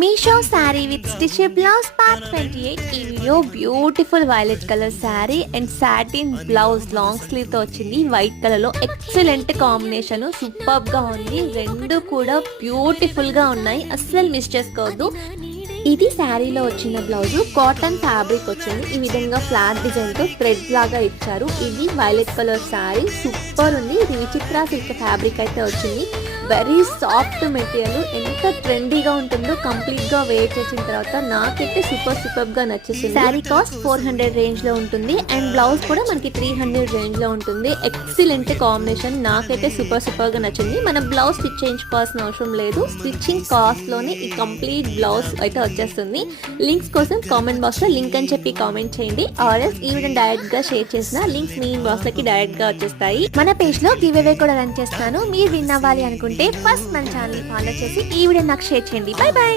Meesho sari with stitch blouse part 28. ఈ video beautiful violet colour sari and satin blouse long slew తో వచ్చింది. White colour లో excellent combination, super గా ఉంది. రెండు కూడా బ్యూటిఫుల్ గా ఉన్నాయి, అస్సలు మిస్ చేసుకోవద్దు. ఇది శారీలో వచ్చిన బ్లౌజ్, కాటన్ ఫ్యాబ్రిక్ వచ్చింది. ఈ విధంగా ఫ్లాట్ డిజైన్ తో థ్రెడ్ లాగా ఇచ్చారు. ఇది వైలెట్ కలర్ శారీ, సూపర్ ఉంది. ఇది విచిత్ర సిల్క్ ఫ్యాబ్రిక్ అయితే వచ్చింది. వెరీ సాఫ్ట్ మెటీరియల్, ఎంత ట్రెండీగా ఉంటుందో కంప్లీట్ గా వేర్ చేసిన తర్వాత నాకైతే సూపర్ గా నచ్చేసింది. శారీ కాస్ట్ 400 రేంజ్ లో ఉంటుంది అండ్ బ్లౌజ్ కూడా మనకి 300 రేంజ్ లో ఉంటుంది. ఎక్సలెంట్ కాంబినేషన్, నాకైతే సూపర్ గా నచ్చింది. మనం బ్లౌజ్ స్టిచ్ చేయించుకోవాల్సిన అవసరం లేదు, స్టిచ్చింగ్ కాస్ట్ లోనే ఈ కంప్లీట్ బ్లౌజ్ అయితే వచ్చేస్తుంది. లింక్స్ కోసం కామెంట్ బాక్స్ లో లింక్ అని చెప్పి కామెంట్ చేయండి. ఆర్ఎల్స్ ఈ వీడియో డైరెక్ట్ గా షేర్ చేసిన లింక్స్ మీ ఇన్బాక్స్ లోకి డైరెక్ట్ గా వచ్చేస్తాయి. మన పేజ్ లో గివ్ అవే కూడా రన్ చేస్తాను. మీరు విన్ అవ్వాలి అనుకుంటే ఫస్ట్ మన ఛానల్ ఫాలో చేసి ఈ వీడియో నాకు షేర్ చేయండి. By by.